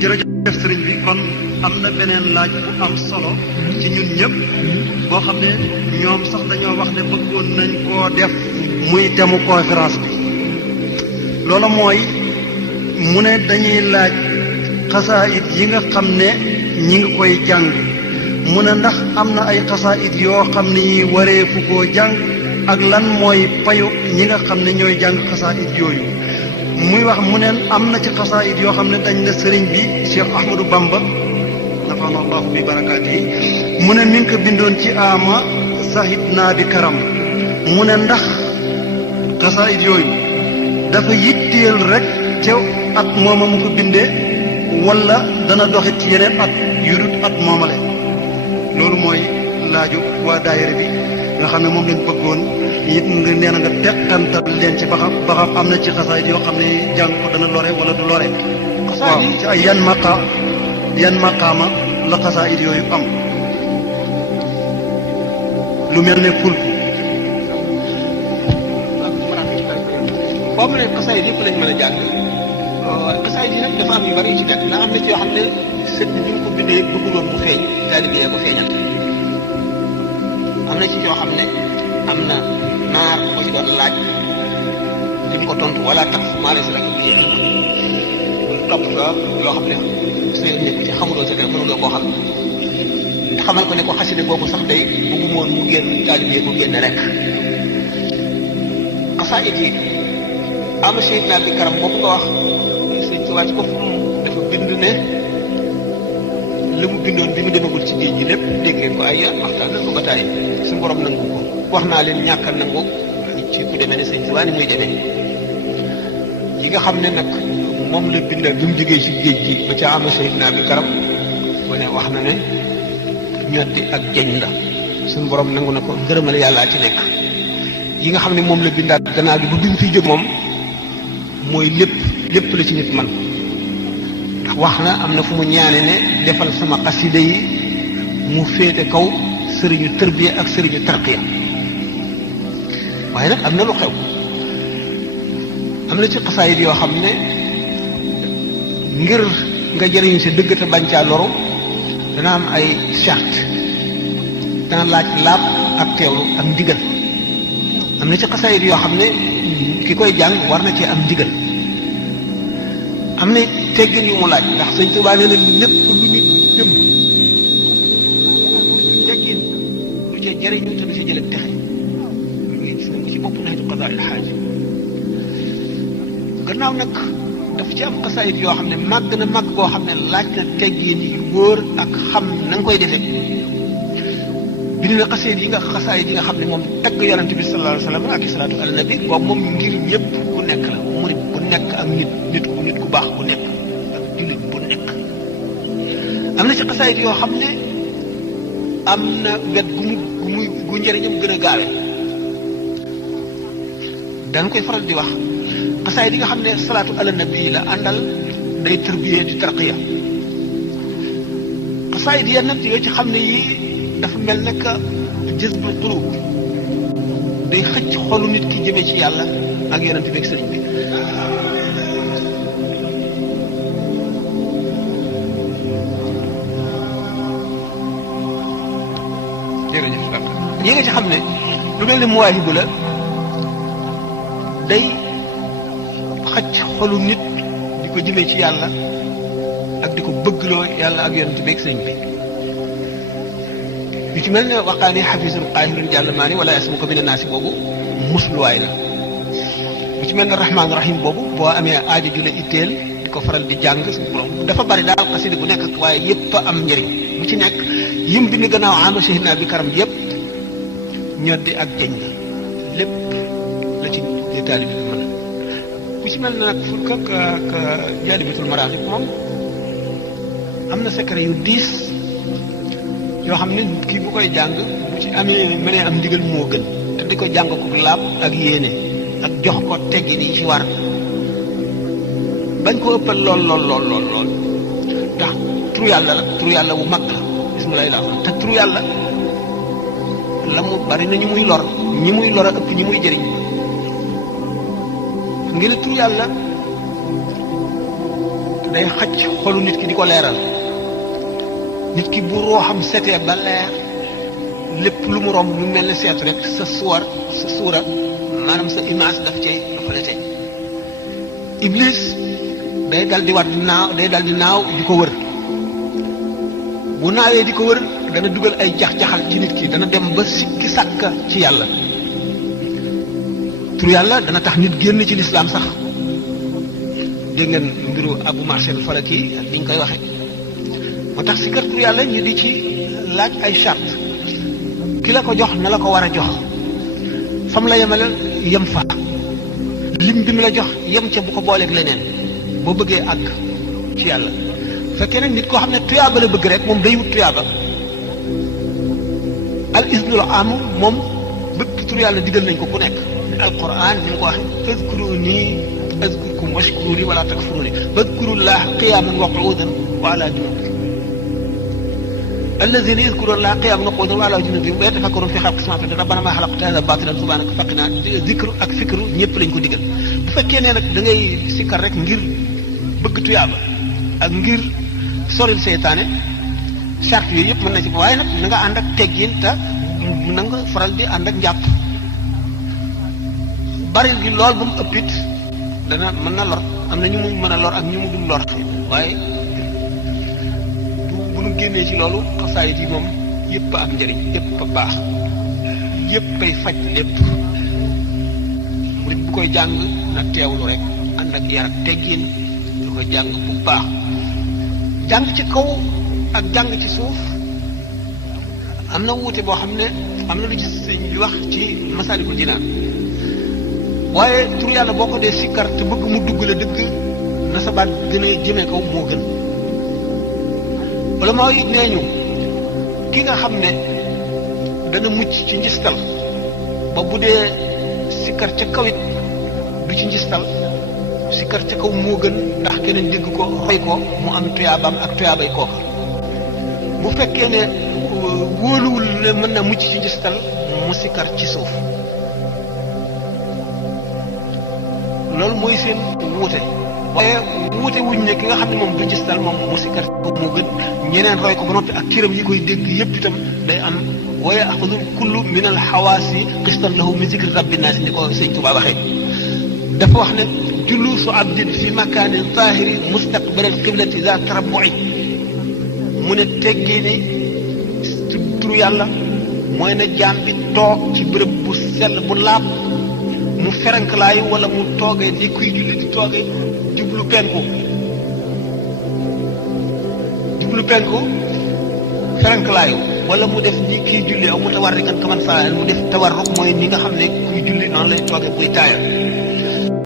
jërëjëf sëriñ bi kon am na beneen laaj bu am solo ci ñun ñëpp boo xam ne ñoom sax dañoo wax ne bëggoon nañ koo def muy temu conférence bi loolu mooy mu ne dañuy laaj xasaayit yi nga xam ne ñi ngi koy jàng mu ne ndax am na ay xasaayit yoo xam ne yi waree fu koo jàng ak lan mooy payu ñi nga xam ne ñooy jàng xasaayit yooyu muy wax mu ne am na ci xasaayit yoo xam ne dañ ne sëriñ bi Cheikh Ahmadou Bamba nafaana allahu bi barakaati yi mu ne mi ngi ko bindoon ci ama sahid naa bi karam mu ne ndax xasaayit yooyu dafa yitteel rek ca at mooma mu ko bindee wala dana doxit ci yeneen at yu dut at moomale loolu mooy laaju waa daayira bi nga xam ne moom lañ bëggoon it nga nee na nga teqantal leen ci ba xam am na ci xasaayit yoo xam ne jàng ko dana lore wala du lore waaw ci ay yan maqaama la xasaayit yooyu am lu mel ne fulku boobu ne xasaayit yëpp lañ mën a jàng xasaayit yi nag dafa am yu bari yu ci nekk ndax am na ci yoo xam ne sët bi ñu ko bindee bëgguloon mu feeñ taalibe yee ko feeñal am na ci yoo xam ne am na naar ko ci doon laaj di ko tontu wala tax maa laysa laka bihi ilm topp nga loo xam ne sa nekk ci xamuloo sa dara mënuloo koo xam xamal ko ne ko xaside boobu sax day bëggu moon mu génn taalibe ko génn rek xasaayit yi am Seydina bi karam boobu nga wax sëñ Tuubaa ci bopp dafa bind ne li mu bindoon bi mu demagul ci géej gi lépp dégg ngeen ko ay yoon waxtaan nañ ko ba tàyyi suñu borom nangu ko wax naa leen ñàkk a nangu ci ku demee ne sëñ Tuubaa ni muy demee yi nga xam ne nag moom la bindal bi mu jógee ci géej gi ba ca am Seydina bi karam mu ne wax na ne ñoddi ak jeñ la suñu borom nangu na ko ngërëmal yàllaa ci nekk yi nga xam ne moom la bindaat gannaaw bi bu bi mu fiy jóg moom mooy lépp la ci nit man ndax wax na am na fu mu ñaane ne defal sama xasida yi mu féete kaw sëriñu tërbiya ak sëriñu tarqiya waaye nag am na lu xew am na ci xasaayit yoo xam ne ngir nga jëriñu si dëgg te bañ caa loru dana am ay charte dana laaj laab ak teewlu ak ndigal am na ci xasaayit yoo xam ne ki koy jàng war na cee am ndigal am na teggin yu mu laaj ndax sëñ Tuubaa nee na lépp lu nit jëm teggin lu ca jëriñu te du ca jële texe gis nañ ko ci bopp naxtu qadaa il xaaj gannaaw nag dafa ci am xasaayit yoo xam ne màgg na màgg boo xam ne laaj na teggin yu wóor ak xam na nga koy defee bind na xasaayit yi nga xam ne moom tagg yonent bi sallallahu alayhi wa sallam ak salaatu ala nabi boobu moom ngir ñëpp ku nekk la murit bu nekk ak nit ku baax bu nekk ak jullit bu nekk am na ci xasaayit yoo xam ne am na wet gu njëriñam gën a gaawe dañ koy faral di wax xasaayit yi nga xam ne salaatu ala nabi la àndal day tërbiyee di tarqiya xasaayit yi nag yoo ci xam ne yii dafa mel ne que jazbul qulub day xëcc xolu nit ki jëmee ci yàlla ak yonent bi ak sëriñ bi jërëjëf yi nga ci xam ne lu mel ne muwaahibu la day xëcc xolu nit di ko jëmee ci yàlla ak di ko bëggloo yàlla ak yonent bi ak sëriñ bi yu ci mel ne waqaani xafisun qaahirun jàll maani wala yasmu ko mina naasi boobu musluwaay la yu ci mel ne rahmaan rahim boobu boo amee aajo ju la itteel di ko faral di jàng dafa bari daal xasida bu nekk waaye yëpp a am njëriñ bu ci nekk yim bi ni gannaaw ama Seydina bi karam yëpp ñoddi ak jeñ la lépp la ci di taalibi bi mën bu ci mel ne nag ful ak jaalibatul maraaxib moom am na secret yu diis yoo xam ne kii bu koy jàng bu ci amee mënee am ndigal moo gën te di ko jàng ko laab ak yéene ak jox ko teggin yi ci war bañ ko ëppal lool ndax turu yàlla bu mag la bismillahi la te turu yàlla la mu bari na ñu muy lor a ëpp ñi muy jëriñ ngi ne turu yàlla day xëcc xolu nit ki di ko leeral nit ki bu ruuxam setee ba leer lépp lu mu romb lu mel ne seetu rek sa suura maanaam sa image daf cay reflété iblis day dal di wat naaw day dal di naaw di ko wër bu naawee di ko wër dana dugal ay jax-jaxal ci nit ki dana dem ba sikki sàkka ci yàlla tur yàlla dana tax nit génn ci lislaam sax dégg ngeen mbiru Abu Marcel Falaki ak ni ñu koy waxe moo tax si kër tur yàlla ñu di ci laaj ay charte ki la ko jox na la ko war a jox fam la yemale yem fa lim bi mu la jox yem ca bu ko booleeg leneen boo bëggee àgg ci yàlla fekkee nag nit koo xam ne tuyaaba la bëgg rek moom day wut tuyaaba al isnul am moom bëgg tur yàlla digal nañ ko ku nekk alquran ni mu ko waxee azkuruni azkurkum washkuruni wala takfuruni wadkurullah qiyaman wa qu'udan wa ala junubihim الذين يذكرون الله قياما وقعودا وعلى جنوبهم ويتفكرون في خلق السماوات والارض ربنا ما خلقت هذا باطلا سبحانك فقنا ذكر ak fikru ñëpp lañ ko digal bu fekkee ne nag da ngay sikkar rek ngir bëgg tuyaaba ak ngir soril seytaane charte yooyu yëpp mën na ci waaye nag na nga ànd ak teggin te na nga faral di ànd ak njàpp bari gi lool ba mu ëpp it dana mën na lor am na ñu mu mën a lor ak ñu mu dul lor waaye bu nu génnee ci loolu xasaayid yi moom yëpp a am njëriñ yëpp a baax yëpp ay faj lépp murid bu koy jàng na teewlu rek ànd ak yar ak teggin lu koy jàng bu baax jàng ci kaw ak jàng ci suuf am na wuute boo xam ne am na lu ci sëñ bi wax ci Masaalikul Jinaan waaye tur yàlla boo ko dee sikkar te bëgg mu dugg la dëgg na sa baat gën a jëmee kaw moo gën wala maa yi nee ñu ki nga xam ne dana mucc ci njistal ba bu dee sikkar ca kaw it du ci njistal sikkar ca kaw moo gën ndax keneen dégg ko roy ko mu am tuyaabam ak tuyaabay kooka bu fekkee ne wóoluwul ne mën na mucc ci njistal mu sikkar ci suuf loolu mooy seen wuute waaye wuute wuñ ne ki nga xam ne moom du njistal moom mu sikkar ci kaw moo gën ñeneen roy ko ba noppi ak cëram yi koy dégg yépp itam day am waaye axudul kullu min al xawaasi qistan lahu min zikri rabbi naasi ni ko sëñ Tuubaa waxee dafa wax ne juluusu abdin fi makaanin taahiri mustaqbalal qiblati za tarabbu'i mu ne teggee ni turu yàlla mooy na jaam bi toog ci bërëb bu sell bu laab mu ferankalaayu wala mu toogee ni kuy julli di toogee jublu penku ferankalaayu wala mu def ni kiy julli aw mu tawarrikan kaman saa mu def tawarruk mooy ni nga xam ne kuy julli noonu lay toogee buy taaya